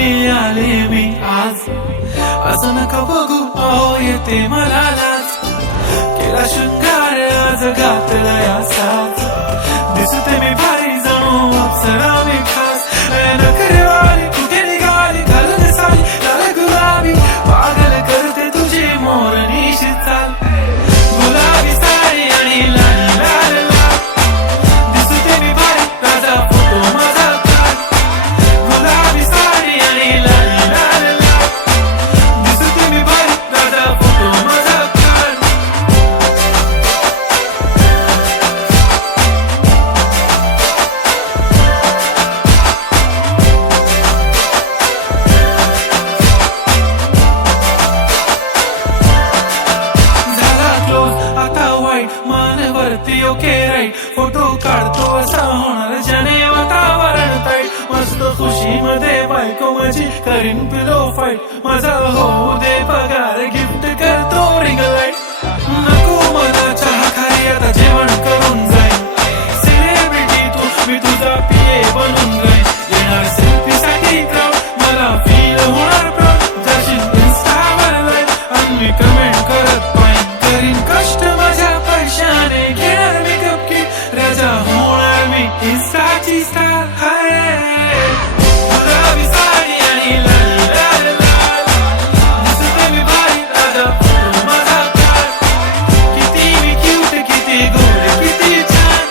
आले मी आज, असं नका बघू अहो येते मला लाज. केला शृंगार आज घातला या साज, दिसते मी भारी जणू अप्सरा मी खास. नखरेवाली कुठे निघाली घालून साली लाल गुलाबी, पागल करते तुझी मोरणीशी चाल. गुलाबी साडी आणि लाल लाल लाल, दिसते मी भारी राजा फोटो माझा काढ. गुलाबी साडी आणि लाल लाल लाल, दिसते मी भारी राजा फोटो माझा काढ. झाला क्लोज आता वाईट मानवरती ओके राईट, फोटो काढतो असा होणार ज्याने वातावरण ताईट. मस्त खुशी मध्ये बायको माझी करीन पिलो फाईट, माझा होऊ दे पगार गिफ्ट करतो रिंग लाईट. नको मला चहा खाली आता जेवण करून जाईन, सेलिब्रिटी तू मी तुझा पिये बनून जाईन. येणार सेल्फी साठी क्राऊड, मला फील होणार प्राऊड. जाशील इन्स्टावर लाईव्ह आणि मी कमेंट करत पाहिन, करीन कष्ट माझ्या पैशाने घेणार मेकअप किट. राजा होणार मी इन्स्टाची स्टार. हाय गुलाबी साडी आणि लाल लाल लाल, दिसते मी भारी राजा फोटो माझा काढ. किती मी क्यूट किती गोड किती छान,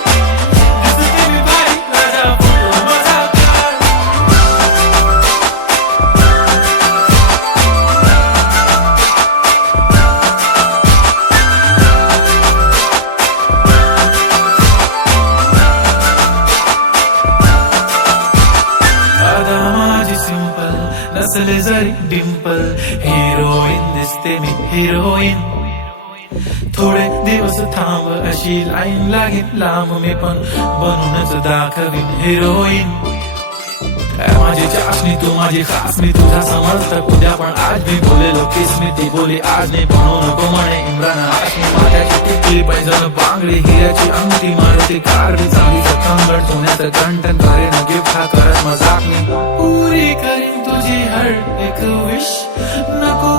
दिसते मी भारी राजा फोटो माझा काढ. आता माझी सिंपल नसले जरी डिंपल, हिरोईन दिसते मी हिरोईन. थोडे दिवस थांब अशी लाईन लागेल लांब, मी पण बनूनच दाखवीन हिरोईन. माझी चाशनी तू माझी खास, मी तुझा समर्थक उद्या पण आज मी बोलेलो किस मी ती बोली आज नाही. म्हणू नको म्हणे इम्रान हाशमी, माझ्याची टिकली पैजण बांगडी हिऱ्याची अंगठी, मारुती कार चांदीचं कंगण, सोन्याचं कंटन करेन गिफ्ट हा करत मजाक मी. पुरी करीन तुझी हर एक विश, नको